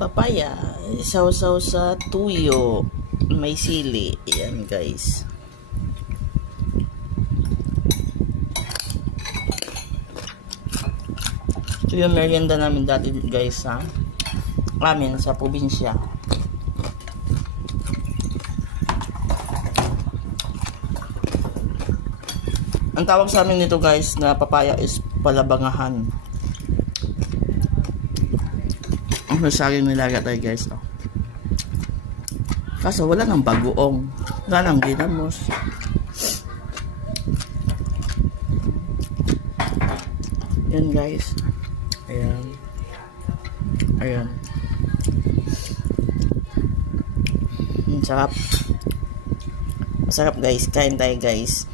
Papaya, sausaw sa tuyo, may sili. Ayan guys. Ito yung merienda namin dati guys sa amin sa probinsya. Ang tawag sa amin nito guys na papaya is palabangahan. Ang saging nilaga tayo guys. Oh. Kaso wala nang bagoong. Wala nang ginamos. Yan guys. Ayan. Ayan. Sarap. Masarap guys. Kain tayo guys.